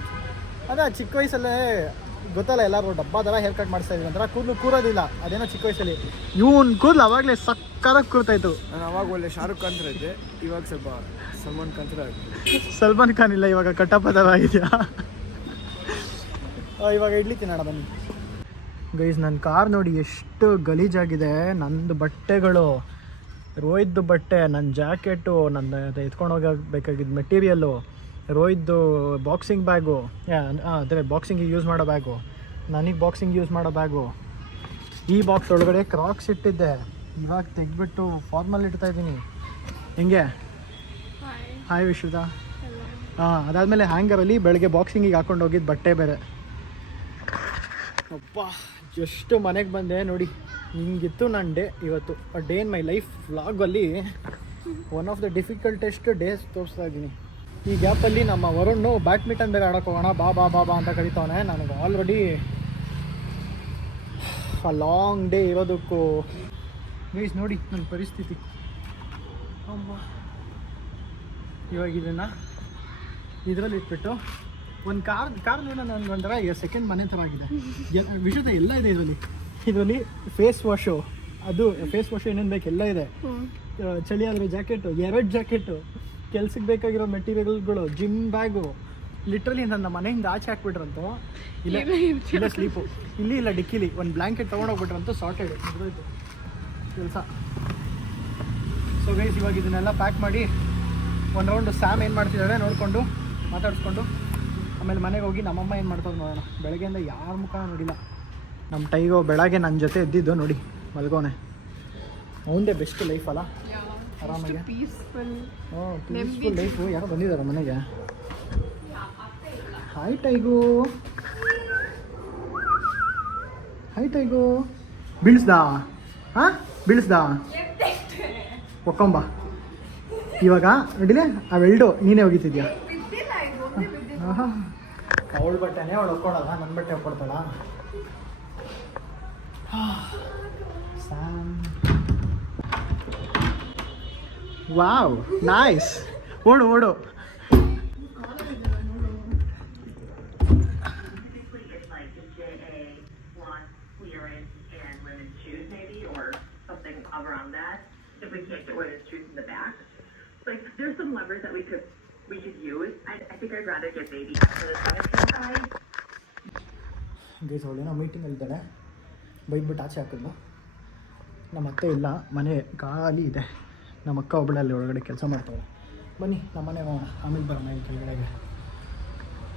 ಅದೇ ಚಿಕ್ಕ ವಯಸ್ಸಲ್ಲೇ ಗೊತ್ತಲ್ಲ ಎಲ್ಲರೂ ಡಬ್ಬ ಥರ ಹೇರ್ ಕಟ್ ಮಾಡಿಸ್ತಾ ಇದ್ರು ಅಂದ್ರೆ ಕೂದಲು ಕೂರೋದಿಲ್ಲ. ಅದೇನೋ ಚಿಕ್ಕ ವಯಸ್ಸಲ್ಲಿ. ಇವನ್ ಕೂದಲು ಅವಾಗಲೇ ಸಕ್ಕದಾಗ ಕೂರ್ತಾಯಿತ್ತು ನಾನು ಅವಾಗ ಒಳ್ಳೆ ಶಾರುಖ್ ಖಾನ್ ಥರ ಇದ್ದೆ. ಇವಾಗ ಸ್ವಲ್ಪ ಸಲ್ಮಾನ್ ಖಾನ್ ಥರ ಸಲ್ಮಾನ್ ಖಾನ್ ಇಲ್ಲ ಇವಾಗ ಕಟ್ಟಪ್ಪ ಥರ ಆಗಿದೆಯಾ ಇವಾಗ ಇಡ್ಲಿ ತಿನ್ನೋಣ ಬನ್ನಿ. ಗೈಸ್ ನನ್ನ ಕಾರ್ ನೋಡಿ ಎಷ್ಟು ಗಲೀಜಾಗಿದೆ. ನಂದು ಬಟ್ಟೆಗಳು. ರೋಹಿತ್ದು ಬಟ್ಟೆ ನನ್ನ ಜಾಕೆಟು ನನ್ನ ಎತ್ಕೊಂಡು ಹೋಗಬೇಕಾಗಿದ್ದ ಮೆಟೀರಿಯಲ್ಲು ರೋಹಿತ್ದು ಬಾಕ್ಸಿಂಗ್ ಬ್ಯಾಗು ಅದೇ ಬಾಕ್ಸಿಂಗಿಗೆ ಯೂಸ್ ಮಾಡೋ ಬ್ಯಾಗು ನನಗೆ ಬಾಕ್ಸಿಂಗ್ ಯೂಸ್ ಮಾಡೋ ಬ್ಯಾಗು ಈ ಬಾಕ್ಸ್ ಒಳಗಡೆ ಕ್ರಾಕ್ಸ್ ಇಟ್ಟಿದ್ದೆ. ಇವಾಗ ತೆಗೆದ್ಬಿಟ್ಟು ಫಾರ್ಮಲ್ ಇಡ್ತಾ ಇದ್ದೀನಿ. ಹಿಂಗೆ? ಹಾಯ್ ವಿಶ್ವದ ಹಾಂ ಅದಾದಮೇಲೆ ಹ್ಯಾಂಗರಲ್ಲಿ ಬೆಳಗ್ಗೆ ಬಾಕ್ಸಿಂಗಿಗೆ ಹಾಕೊಂಡು ಹೋಗಿದ್ದು ಬಟ್ಟೆ ಬೇರೆ. ಅಪ್ಪ ಎಷ್ಟು ಮನೆಗೆ ಬಂದೆ ನೋಡಿ. ಹಿಂಗಿತ್ತು ನನ್ನ ಡೇ ಇವತ್ತು. ಡೇ ಇನ್ ಮೈ ಲೈಫ್ ವ್ಲಾಗಲ್ಲಿ one of the difficultest days ತೋರಿಸ್ತಾ ಇದ್ದೀನಿ. ಈ ಗ್ಯಾಪಲ್ಲಿ ನಮ್ಮ ವರುಣ್ಣು ಬ್ಯಾಡ್ಮಿಂಟನ್ ಬೇರೆ ಆಡೋಕೆ ಹೋಗೋಣ. ಬಾ ಬಾ ಬಾ ಬಾ ಅಂತ ಕರಿತಾವನೆ. ನನಗೆ ಆಲ್ರೆಡಿ ಆ ಲಾಂಗ್ ಡೇ ಇರೋದಕ್ಕೂ. ಪ್ಲೀಸ್ ನೋಡಿ ನನ್ನ ಪರಿಸ್ಥಿತಿ. ಇವಾಗ ಇದನ್ನು ಇದರಲ್ಲಿ ಇಟ್ಬಿಟ್ಟು ಒಂದು ಕಾರ್ ಕಾರ್ ನನಗೆ ಒಂಥರ ಸೆಕೆಂಡ್ ಮನೆ ಥರ ಆಗಿದೆ. ವಿಷಯ ವಿಷಯದ ಎಲ್ಲ ಇದೆ ಇದರಲ್ಲಿ. ಇದರಲ್ಲಿ ಫೇಸ್ ವಾಶು ಅದು ಫೇಸ್ ವಾಶ್ ಏನೇನು ಬೇಕು ಎಲ್ಲ ಇದೆ. ಚಳಿ ಆದರೆ ಜಾಕೆಟು ಎರಡು ಜಾಕೆಟು ಕೆಲ್ಸಕ್ಕೆ ಬೇಕಾಗಿರೋ ಮೆಟೀರಿಯಲ್ಗಳು ಜಿಮ್ ಬ್ಯಾಗು ಲಿಟ್ರಲಿ ನನ್ನ ಮನೆಯಿಂದ ಆಚೆ ಹಾಕ್ಬಿಟ್ರಂತು ಇಲ್ಲ ಇಲ್ಲ ಸ್ಲೀಪು ಇಲ್ಲಿ ಇಲ್ಲ ಡಿಕ್ಕಿಲಿ. ಒಂದು ಬ್ಲ್ಯಾಂಕೆಟ್ ತೊಗೊಂಡೋಗ್ಬಿಟ್ರಂತು ಸಾರ್ಟೆಡ್ ಮುಗಿದೋಯ್ತು. ಕೆಲಸ. ಸೊ ಗೈಸ್ ಇವಾಗ ಇದನ್ನೆಲ್ಲ ಪ್ಯಾಕ್ ಮಾಡಿ ಒಂದು ರೌಂಡ್ ಸ್ಯಾಮ್ ಏನು ಮಾಡ್ತಿದ್ದಾರೆ ನೋಡಿಕೊಂಡು ಮಾತಾಡಿಸ್ಕೊಂಡು. ಆಮೇಲೆ ಮನೆಗೆ ಹೋಗಿ ನಮ್ಮಮ್ಮ ಏನು ಮಾಡ್ತಾರೆ ನೋಡೋಣ. ಬೆಳಗ್ಗೆಯಿಂದ ಯಾರ ಮುಖ ನೋಡಿಲ್ಲ. ನಮ್ಮ ಟೈಗೋ ಬೆಳಗ್ಗೆ ನನ್ನ ಜೊತೆ ಎದ್ದಿದ್ದು ನೋಡಿ ಮಲ್ಗೋನೆ. ಅವಂದೇ ಬೆಸ್ಟ್ ಲೈಫ್ ಅಲ್ಲ? ಆರಾಮಾಗಿ? ಪೀಸ್ಫುಲ್ ಲೈಫು ಯಾರೋ ಬಂದಿದ್ದಾರೆ ಮನೆಗೆ? Hi Tigu. Hi Tigu. ಬೀಳಿಸ್ದಾ? ಹಾಂ? ಬೀಳಿಸ್ದಾ? ಒಕ್ಕೊಂಬ. ಇವಾಗ ಆ ಅವೆಲ್ಡು ನೀನೇ ಹೋಗಿತಿದ್ಯಾ ಅವಳ ಬಟ್ಟೆನೇ ಅವಳು ಒಕ್ಕೊಳಲ್ಲ ನನ್ನ ಬಟ್ಟೆ ಒಕ್ಕೊಡ್ತಾಳ ವಾವ್ ನೈಸ್ ಓಡು ಓಡು it's like the JA want clearance and women's shoes maybe, or something around that, if we can't get women's shoes in the back. Like, there's some levers that we could, we could use. I, I think I'd rather get baby for the women's shoe side. Guys ಅವಳೇನೋ ಮೀಟಿಂಗಲ್ಲಿದ್ದಾಳೆ ಬೈದ್ಬಿಟ್ಟು ಆಚೆ ಹಾಕಿದ್ಲು. ನಮ್ಮ ಅತ್ತೆ ಇಲ್ಲ ಮನೆ ಖಾಲಿ ಇದೆ. ನಮ್ಮ ಅಕ್ಕ ಒಬ್ಬಳೆ ಅಲ್ಲಿ ಒಳಗಡೆ ಕೆಲಸ ಮಾಡ್ತಾಳೆ ಬನ್ನಿ ನಮ್ಮ ಮನೆ ಆಮೇಲೆ ಬರೋಣ ಇಲ್ಲಿ ಕೆಳಗಡೆಗೆ.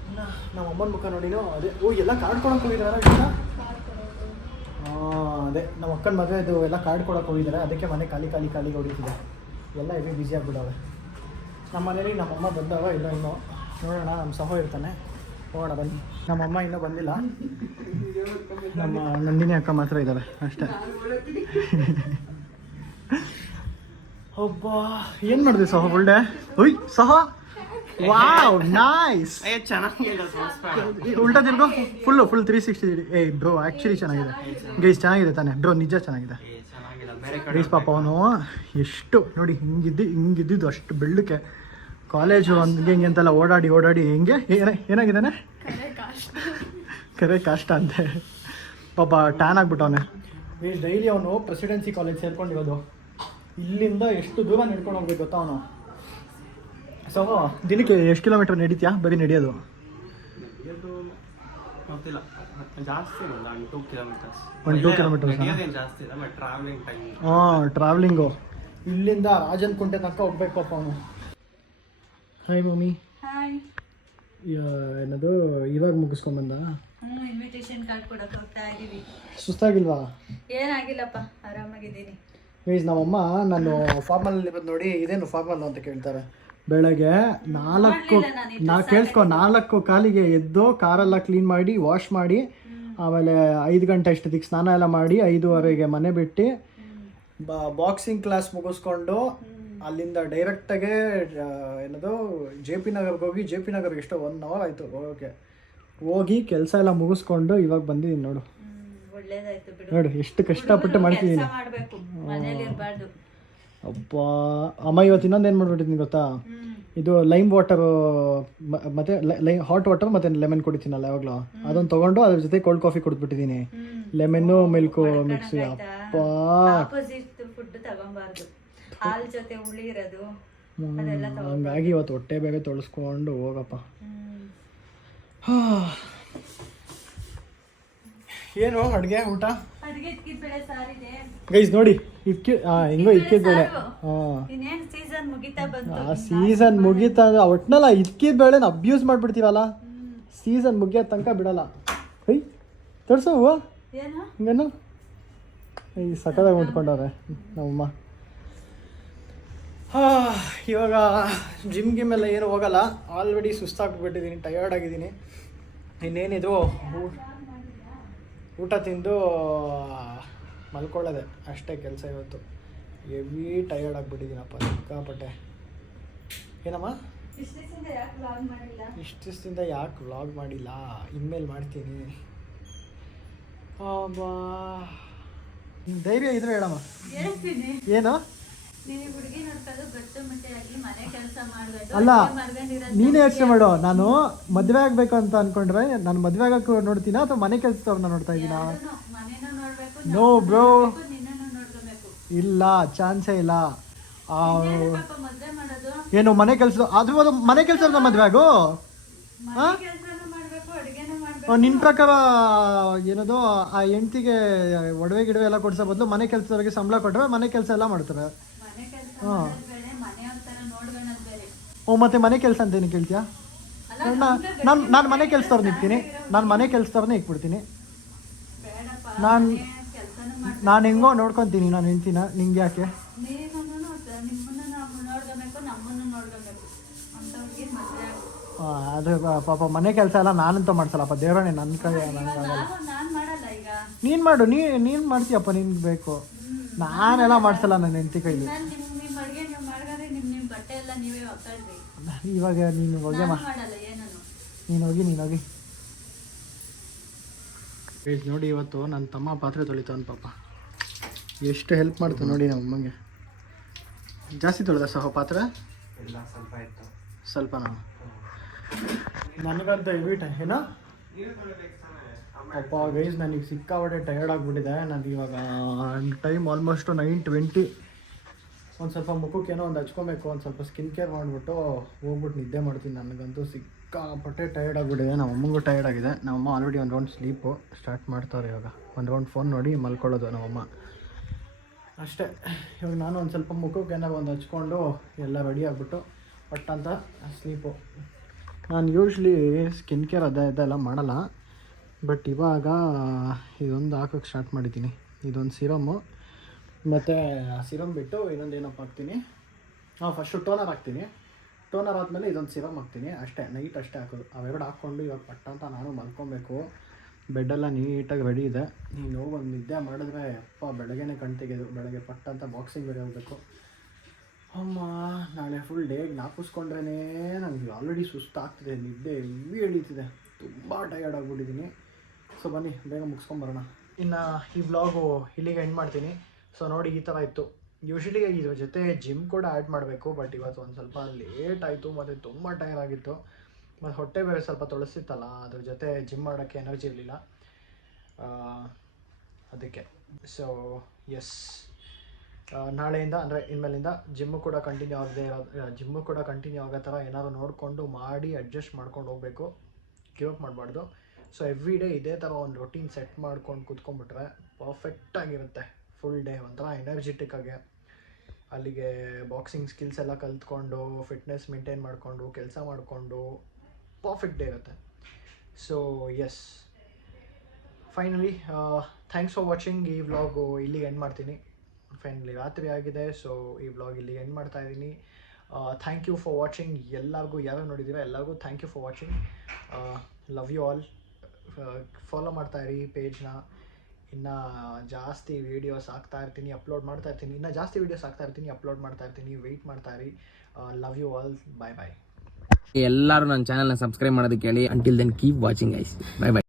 ಇನ್ನು ನಮ್ಮ ಅಮ್ಮನ ಮುಖ ನೋಡಿನೋ ಅದೇ. ಓ ಎಲ್ಲ ಕಾರ್ಡ್ ಕೊಡೋಕೆ ಹೋಗಿದ್ದಾರ ಅದೇ. ನಮ್ಮ ಅಕ್ಕನ ಮದುವೆದು ಎಲ್ಲ ಕಾರ್ಡ್ ಕೊಡೋಕೆ ಹೋಗಿದ್ದಾರೆ ಅದಕ್ಕೆ ಮನೆ ಖಾಲಿ ಖಾಲಿ ಖಾಲಿ ಹೊಡಿತಿದೆ. ಎಲ್ಲ ಇವೇ ಬ್ಯುಸಿ ಆಗ್ಬಿಡವೆ ನಮ್ಮ ಮನೇಲಿ ನಮ್ಮಮ್ಮ ಬಂದವ ಇಲ್ಲ ಇನ್ನೂ? ನೋಡೋಣ ನಮ್ಮ ಸಹ ಇರ್ತಾನೆ. ಹೋಗೋಣ ಬನ್ನಿ. ನಮ್ಮಮ್ಮ ಇನ್ನೂ ಬಂದಿಲ್ಲ. ನಮ್ಮ ನಂದಿನಿ ಅಕ್ಕ ಮಾತ್ರ ಇದ್ದಾರೆ ಅಷ್ಟೇ. ಒಬ್ಬ ಏನು ಮಾಡಿದೆ ಸಹ ಒಳ್ಳೆ ಓಯ್ ಸಹ? ವಾವ್ ನೈಸ್ ಉಲ್ಟಾ ತಿರ್ಗೋ? ಫುಲ್ಲು ಫುಲ್ ತ್ರೀ ಸಿಕ್ಸ್ಟಿ ಏ ಬ್ರೋ ಆ್ಯಕ್ಚುಲಿ ಚೆನ್ನಾಗಿದೆ. ಗೈಸ್ ಚೆನ್ನಾಗಿದೆ ತಾನೆ. ಬ್ರೋ ನಿಜ ಚೆನ್ನಾಗಿದೆ. ಗೈಸ್ ಪಾಪ ಅವನು ಎಷ್ಟು ನೋಡಿ ಹಿಂಗಿದ್ದು ಹಿಂಗಿದ್ದಿದ್ದು ಅಷ್ಟು ಬೆಳ್ಳಕ್ಕೆ. ಕಾಲೇಜು ಹಂಗೆ ಹಿಂಗೆ ಅಂತೆಲ್ಲ ಓಡಾಡಿ ಓಡಾಡಿ ಹೆಂಗೆ ಏನ ಏನಾಗಿದ್ದಾನೆ? ಕರೆ ಕಷ್ಟ ಅಂತೆ. ಪಾಪ ಟ್ಯಾನ್ ಆಗ್ಬಿಟ್ಟವನೆ. ಮೀನ್ಸ್ ಡೈಲಿ ಅವನು ಪ್ರೆಸಿಡೆನ್ಸಿ ಕಾಲೇಜ್ ಸೇರ್ಕೊಂಡಿರೋದು. ಇಲ್ಲಿಂದ ಎಷ್ಟು ದೂರ ನಡ್ಕೊಂಡು ಹೋಗ್ಬೇಕು ಗೊತ್ತಾ ಅವನು? ಸೊ ದಿನಕ್ಕೆ ಎಷ್ಟು ಕಿಲೋಮೀಟರ್ ನಡೀತೀಯಾ? ಬರೀ ನಡೆಯೋದು? ಒಂದು ಟೂ ಕಿಲೋಮೀಟರ್ಸ್ ಹಾಂ ಟ್ರಾವೆಲಿಂಗು ಇಲ್ಲಿಂದ ರಾಜನ್ ಕುಂಟೆ ತನಕ ಹೋಗ್ಬೇಕಪ್ಪ ಅವನು. ಹಾಯ್ ಮಮ್ಮಿ ಹಾಯ್ ಏನದು? ಇವಾಗ ಮುಗಿಸ್ಕೊಂಬಂದ ಹ್ಞೂ ಇನ್ವಿಟೇಷನ್ ಕಾರ್ಡ್ ಕೊಡಕ್ಕೆ ಹೋಗ್ತಾ ಇದೀವಿ. ಸುಸ್ತಾಗಿಲ್ವಾ? ಏನಾಗಿಲ್ಲಪ್ಪ ಆರಾಮಾಗಿದ್ದೀನಿ. ಮೀನ್ಸ್ ನಮ್ಮಮ್ಮ ನಾನು ಫಾರ್ಮಲ್ ಬಂದು ನೋಡಿ ಇದೇನು ಫಾರ್ಮಲ್ ಅಂತ ಕೇಳ್ತಾರೆ. ಬೆಳಗ್ಗೆ ನಾಲ್ಕು ನಾ ಕೇಳಿಸ್ಕೊ ನಾಲ್ಕು ಕಾಲಿಗೆ ಎದ್ದು ಕಾರೆಲ್ಲ ಕ್ಲೀನ್ ಮಾಡಿ ವಾಶ್ ಮಾಡಿ ಆಮೇಲೆ ಐದು ಗಂಟೆ ಅಷ್ಟೊತ್ತಿಗೆ ಸ್ನಾನ ಎಲ್ಲ ಮಾಡಿ ಐದೂವರೆಗೆ ಮನೆ ಬಿಟ್ಟು ಬಾಕ್ಸಿಂಗ್ ಕ್ಲಾಸ್ ಮುಗಿಸ್ಕೊಂಡು ಅಲ್ಲಿಂದ ಡೈರೆಕ್ಟಾಗೆ ಏನದು ಜೆ ಪಿ ನಗರ್ಗೆ ಹೋಗಿ ಜೆ ಪಿ ನಗರ್ಗೆ ಎಷ್ಟೋ ಒನ್ ಅವರ್ ಆಯಿತು ಓಕೆ ಹೋಗಿ ಕೆಲಸ ಎಲ್ಲ ಮುಗಿಸ್ಕೊಂಡು ಇವಾಗ ಬಂದಿದ್ದೀನಿ ನೋಡು. ಹ್ಮ್ ಒಳ್ಳೇದಾಯ್ತು ಬಿಡು. ನೋಡು ಎಷ್ಟು ಕಷ್ಟಪಟ್ಟು ಮಾಡ್ತಿದ್ದೀನಿ ಮಾಡಬೇಕು ಮಾಡ್ಬೇಕು ಮನೇಲಿ ಇರಬಾರ್ದು. ಅಪ್ಪ ಅಮ್ಮ ಇವತ್ತು ಇನ್ನೊಂದು ಏನು ಮಾಡ್ಬಿಟ್ಟಿದ್ದೀನಿ ಗೊತ್ತಾ? ಇದು ಲೈಮ್ ವಾಟರ್ ಮತ್ತೆ ಲೈ ಹಾಟ್ ವಾಟರ್ ಮತ್ತೆ ಲೆಮನ್ ಕುಡಿತೀನಲ್ಲ ಯಾವಾಗಲೂ? ಅದನ್ನು ತಗೊಂಡು ಅದ್ರ ಜೊತೆ ಕೋಲ್ಡ್ ಕಾಫಿ ಕುಡಿದ್ಬಿಟ್ಟಿದ್ದೀನಿ ಲೆಮನ್ನು ಮಿಲ್ಕು ಮಿಕ್ಸ್ ಅಪ್ಪ ಹಾಲ್ ಜೊತೆ ಹುಳಿ ಇರೋದು ಅದೆಲ್ಲ ತಗೋ ಹಂಗಾಗಿ ಇವತ್ತು ಹೊಟ್ಟೆ ಬೇಗ ತೊಳಸ್ಕೊಂಡು ಹೋಗಪ್ಪ. ಏನು ಅಡುಗೆ ಊಟ? ಅಡ್ಗೆ ಇಕ್ಕಿದ ಬೆಳೆ ಸಾರಿದೆ. ಗೈಸ್ ನೋಡಿ ಇಕ್ಕಿ ಹಾಂ ಹೆಂಗೋ ಇಕ್ಕಿದ ಬೇಳೆ. ಹಾಂ. ಇನ್ನೇನ್ ಸೀಸನ್ ಮುಗಿತಾ ಬಂತು ಆ ಸೀಸನ್ ಮುಗೀತಾ ಒಟ್ನಲ್ಲ ಇದ್ಕಿದ ಬೇಳೆನ ಅಬ್ಯೂಸ್ ಮಾಡ್ಬಿಡ್ತೀವಲ್ಲ? ಸೀಸನ್ ಮುಗಿಯೋ ತನಕ ಬಿಡಲ್ಲ. ಐ ತೋರ್ಸು ಹೂವು. ಏನು? ಹಿಂಗೇನು? ಈ ಸಕದಾಗ ಉಂಟ್ಕೊಂಡವ್ರೆ ನಮ್ಮಮ್ಮ. ಇವಾಗ ಜಿಮ್ ಗಿಮ್ ಎಲ್ಲ ಏನು ಹೋಗಲ್ಲ. ಆಲ್ರೆಡಿ ಸುಸ್ತಾಗ್ಬಿಟ್ಟಿದ್ದೀನಿ ಟಯರ್ಡ್ ಆಗಿದ್ದೀನಿ ಇನ್ನೇನಿದು ಊಟ ತಿಂದು ಮಲ್ಕೊಳ್ಳೋದೆ. ಅಷ್ಟೇ ಕೆಲಸ ಇವತ್ತು. ಹೆವಿ ಟಯರ್ಡ್ ಆಗಿಬಿಟ್ಟಿದ್ದೀನಪ್ಪ ಸಿಕ್ಕಾಪಟ್ಟೆ. ಏನಮ್ಮ? ಇಷ್ಟು ದಿವಸದಿಂದ ಯಾಕೆ ವ್ಲಾಗ್ ಮಾಡಿಲ್ಲ? ಇನ್ಮೇಲೆ ಮಾಡ್ತೀನಿ. ಧೈರ್ಯ ಇದ್ರೆ ಹೇಳಮ್ಮ. ಏನು? ಅಲ್ಲ ನೀನೇ ಯೋಚನೆ ಮಾಡೋ. ನಾನು ಮದುವೆ ಆಗ್ಬೇಕು ಅಂತ ಅನ್ಕೊಂಡ್ರೆ ನಾನು ಮದುವೆ ಆಗಕ್ಕೆ ನೋಡ್ತೀನಾ ಅಥವಾ ಮನೆ ಕೆಲಸದವ್ರನ್ನ ನೋಡ್ತಾ ಇದ್ದೀನಾ ನೋ ಬ್ರೋ ಇಲ್ಲ ಚಾನ್ಸೇ ಇಲ್ಲ. ಏನು ಮನೆ ಕೆಲಸ ಅದು ಮನೆ ಕೆಲಸದ ಮದುವೆ ಆಗು? ನಿನ್ ಪ್ರಕಾರ ಏನದು ಆ ಹೆಂಡ್ತಿಗೆ ಒಡವೆ ಗಿಡವೆ ಎಲ್ಲ ಕೊಡ್ಸೋ ಬದಲು ಮನೆ ಕೆಲಸದವ್ರಿಗೆ ಸಂಬಳ ಕೊಟ್ಟರೆ ಮನೆ ಕೆಲಸ ಎಲ್ಲ ಮಾಡ್ತಾರೆ. ಬೇರೆ ಓ ಮತ್ತೆ ಮನೆ ಕೆಲಸ ಅಂತ ಏನು ಕೇಳ್ತೀಯಾ ನಾನು ನಾನು ಮನೆ ಕೆಲಸದವ್ರನ್ನ ಇಕ್ತೀನಿ ನಾನು ಮನೆ ಕೆಲಸದವ್ರನ್ನ ಇಕ್ಬಿಡ್ತೀನಿ ನಾನು ನಾನು ಹೆಂಗೋ ನೋಡ್ಕೊತೀನಿ ನಾನು ಹೆಂಡ್ತಿನ ನಿಂಗೆ ಯಾಕೆ? ನೀನು ಅದು ಪಾಪ ಮನೆ ಕೆಲಸ ಎಲ್ಲ ನಾನಂತ ಮಾಡ್ಸಲ್ಲಪ್ಪ ದೇವರೇ ನನ್ನ ಕೈ ನಂಗೆ ನಾನು ನಾನು ನೀನು ಮಾಡು ನೀ ನೀನು ಮಾಡ್ತೀಯಪ್ಪ ನಿನ್ಗೆ ಬೇಕು. ನಾನೆಲ್ಲ ಮಾಡ್ಸಲ್ಲ ನನ್ನ ಹೆಂಡತಿ ಕೈಲಿ ನಾನು ನಿಮ್ಮ ನಿಮ್ಮ ಅಡುಗೆ ನೀವು ಮಾಡ್ಕೊಂಡ್ರೆ ನಿಮ್ಮ ನಿಮ್ಮ ಬಟ್ಟೆ ಎಲ್ಲ ನೀವೇ ಇವಾಗ ನೀನು ಹೋಗಿ ನಾನು ಮಾಡಲ್ಲ ಏನನ್ನು? ನೀನು ಹೋಗಿ ನೀನು ಹೋಗಿ. ಏಯ್, ನೋಡಿ ಇವತ್ತು ನನ್ನ ತಮ್ಮ ಪಾತ್ರೆ ತೊಳಿತಾನ ಪಾಪ. ಎಷ್ಟು ಹೆಲ್ಪ್ ಮಾಡ್ತಾನೆ ನೋಡಿ ನಮ್ಮ ಅಮ್ಮಂಗೆ. ಜಾಸ್ತಿ ತೊಳೆದ ಸಹ ಪಾತ್ರೆ? ಇಲ್ಲ ಸ್ವಲ್ಪ ಇತ್ತು. ಸ್ವಲ್ಪ ನಾನು ನನಗಂತ ಹೆವಿ ಟೈಮ್ ಏನೋ ಅಪ್ಪ ಗೈಸ್ ನನಗೆ ಸಿಕ್ಕಾಪಟ್ಟೆ ಟಯರ್ಡ್ ಆಗಿಬಿಟ್ಟಿದೆ. ನನಗೆ ಇವಾಗ ಟೈಮ್ ಆಲ್ಮೋಸ್ಟ್ ನೈನ್ ಟ್ವೆಂಟಿ ಒಂದು ಸ್ವಲ್ಪ ಮುಖಕ್ಕೆ ಏನೋ ಒಂದು ಹಚ್ಕೊಬೇಕು, ಒಂದು ಸ್ವಲ್ಪ ಸ್ಕಿನ್ ಕೇರ್ ಮಾಡಿಬಿಟ್ಟು ಹೋಗ್ಬಿಟ್ಟು ನಿದ್ದೆ ಮಾಡ್ತೀನಿ. ನನಗಂತೂ ಸಿಕ್ಕಾಪಟ್ಟೆ ಟಯರ್ಡ್ ಆಗಿಬಿಟ್ಟಿದೆ. ನಮ್ಮ ಅಮ್ಮಗೂ ಟಯರ್ಡ್ ಆಗಿದೆ. ನಮ್ಮಮ್ಮ ಆಲ್ರೆಡಿ ಒಂದು ರೌಂಡ್ ಸ್ಲೀಪು ಸ್ಟಾರ್ಟ್ ಮಾಡ್ತಾರೆ ಇವಾಗ. ಒಂದು ರೌಂಡ್ ಫೋನ್ ನೋಡಿ ಮಲ್ಕೊಳ್ಳೋದು ನಮ್ಮಮ್ಮ ಅಷ್ಟೇ. ಇವಾಗ ನಾನು ಒಂದು ಸ್ವಲ್ಪ ಮುಖಕ್ಕೆ ಏನೋ ಒಂದು ಹಚ್ಕೊಂಡು ಎಲ್ಲ ರೆಡಿ ಆಗಿಬಿಟ್ಟು ಬಟ್ ಅಂತ ಸ್ಲೀಪು ನಾನು ಯೂಶ್ವಲಿ ಸ್ಕಿನ್ ಕೇರ್ ಅದ ಇದೆಲ್ಲ ಮಾಡಲ್ಲ. ಬಟ್ ಇವಾಗ ಇದೊಂದು ಹಾಕೋಕ್ಕೆ ಸ್ಟಾರ್ಟ್ ಮಾಡಿದ್ದೀನಿ. ಇದೊಂದು ಸಿರಮ್ಮು ಮತ್ತು ಸಿರಮ್ ಬಿಟ್ಟು ಇನ್ನೊಂದು ಏನಪ್ಪ ಹಾಕ್ತೀನಿ ಹಾಂ ಫಸ್ಟು ಟೋನರ್ ಹಾಕ್ತೀನಿ. ಟೋನರ್ ಆದಮೇಲೆ ಇದೊಂದು ಸಿರಮ್ ಹಾಕ್ತೀನಿ. ಅಷ್ಟೇ ನೈಟ್ ಅಷ್ಟೇ ಹಾಕೋದು. ಅವೆರಡು ಹಾಕ್ಕೊಂಡು ಇವಾಗ ಪಟ್ಟ ಅಂತ ನಾನು ಮಲ್ಕೊಬೇಕು. ಬೆಡ್ಡೆಲ್ಲ ನೀಟಾಗಿ ರೆಡಿ ಇದೆ. ನೀನು ಹೋಗಿ ಒಂದು ನಿದ್ದೆ ಮಾಡಿದ್ರೆ ಅಪ್ಪ ಬೆಳಗ್ಗೆನೆ ಕಣ್ ತೆಗೆದು ಬೆಳಗ್ಗೆ ಪಟ್ಟ ಅಂತ ಬಾಕ್ಸಿಂಗ್ ಬೇರೆ ಹೋಗ್ಬೇಕು. ಅಮ್ಮ ನಾಳೆ ಫುಲ್ ಡೇ ಜ್ಞಾಪಿಸ್ಕೊಂಡ್ರೇ ನನಗೆ ಆಲ್ರೆಡಿ ಸುಸ್ತಾಗ್ತಿದೆ. ನಿದ್ದೆ ಹೆವಿ ಎಳೀತಿದೆ. ತುಂಬ ಟಯರ್ಡ್ ಆಗಿಬಿಟ್ಟಿದ್ದೀನಿ ಸೊ ಬನ್ನಿ ಬೇಗ ಮುಗಿಸ್ಕೊಂಬರೋಣ ಇನ್ನು ಈ ವ್ಲಾಗು ಇಲ್ಲಿಗೆ ಎಂಡ್ ಮಾಡ್ತೀನಿ. ಸೊ ನೋಡಿ ಈ ಥರ ಇತ್ತು. ಯೂಶ್ವಲಿ ಇದ್ರ ಜೊತೆ ಜಿಮ್ ಕೂಡ ಆ್ಯಡ್ ಮಾಡಬೇಕು ಬಟ್ ಇವತ್ತು ಒಂದು ಸ್ವಲ್ಪ ಲೇಟ್ ಆಯಿತು, ಮತ್ತು ತುಂಬ ಟೈರ್ ಆಗಿತ್ತು. ಮತ್ತು ಹೊಟ್ಟೆ ಬೇರೆ ಸ್ವಲ್ಪ ತೊಳಸಿತ್ತಲ್ಲ ಅದ್ರ ಜೊತೆ ಜಿಮ್ ಮಾಡೋಕ್ಕೆ ಎನರ್ಜಿ ಇರಲಿಲ್ಲ. ಅದಕ್ಕೆ. ಸೊ ಎಸ್ ನಾಳೆಯಿಂದ, ಅಂದರೆ ಇನ್ಮೇಲಿಂದ ಜಿಮ್ಮು ಕೂಡ ಕಂಟಿನ್ಯೂ ಆಗದೆ ಇರೋ ಜಿಮ್ಮು ಕೂಡ ಕಂಟಿನ್ಯೂ ಆಗೋ ಥರ ಏನಾದರೂ ನೋಡಿಕೊಂಡು ಮಾಡಿ ಅಡ್ಜಸ್ಟ್ ಮಾಡ್ಕೊಂಡು ಹೋಗಬೇಕು. ಗಿವ್ ಅಪ್ ಮಾಡಬಾರ್ದು. ಸೊ ಎವ್ರಿ ಡೇ ಇದೇ ಥರ ಒಂದು ರೊಟೀನ್ ಸೆಟ್ ಮಾಡ್ಕೊಂಡು ಕೂತ್ಕೊಂಡ್ಬಿಟ್ರೆ ಪರ್ಫೆಕ್ಟಾಗಿರುತ್ತೆ ಫುಲ್ ಡೇ ಒಂಥರ ಎನರ್ಜೆಟಿಕ್ ಆಗಿ. ಅಲ್ಲಿಗೆ ಬಾಕ್ಸಿಂಗ್ ಸ್ಕಿಲ್ಸ್ ಎಲ್ಲ ಕಲ್ತ್ಕೊಂಡು ಫಿಟ್ನೆಸ್ ಮೇಂಟೈನ್ ಮಾಡಿಕೊಂಡು, ಕೆಲಸ ಮಾಡಿಕೊಂಡು ಪರ್ಫೆಕ್ಟ್ ಡೇ ಇರುತ್ತೆ. So yes finally thanks for watching ಈ ವ್ಲಾಗು ಇಲ್ಲಿಗೆ ಎಂಡ್ ಮಾಡ್ತೀನಿ. ಫೈನಲಿ ರಾತ್ರಿ ಆಗಿದೆ ಸೊ ಈ ವ್ಲಾಗ್ ಇಲ್ಲಿ ಎಂಡ್ ಮಾಡ್ತಾ ಇದ್ದೀನಿ. ಥ್ಯಾಂಕ್ ಯು ಫಾರ್ ವಾಚಿಂಗ್ ಎಲ್ಲರಿಗೂ ಯಾರು ನೋಡಿದ್ದೀರಾ ಎಲ್ಲರಿಗೂ thank you for watching love you all follow ಮಾಡ್ತಾ ಇರಿ ಪೇಜ್ನ ಇನ್ನು ಜಾಸ್ತಿ ವೀಡಿಯೋಸ್ ಹಾಕ್ತಾ ಇರ್ತೀನಿ ಅಪ್ಲೋಡ್ ಮಾಡ್ತಾ ಇರ್ತೀನಿ. ಇನ್ನು ಜಾಸ್ತಿ ವೀಡಿಯೋಸ್ ಹಾಕ್ತಾ ಇರ್ತೀನಿ ಅಪ್ಲೋಡ್ ಮಾಡ್ತಾ ಇರ್ತೀನಿ. ವೆಯ್ಟ್ ಮಾಡ್ತಾ ಇರಿ. Love you all bye bye ಎಲ್ಲರೂ ನನ್ನ ಚಾನಲ್ನ ಸಬ್ಸ್ಕ್ರೈಬ್ ಮಾಡೋದಕ್ಕೆ ಹೇಳಿ. Until then keep watching ice bye by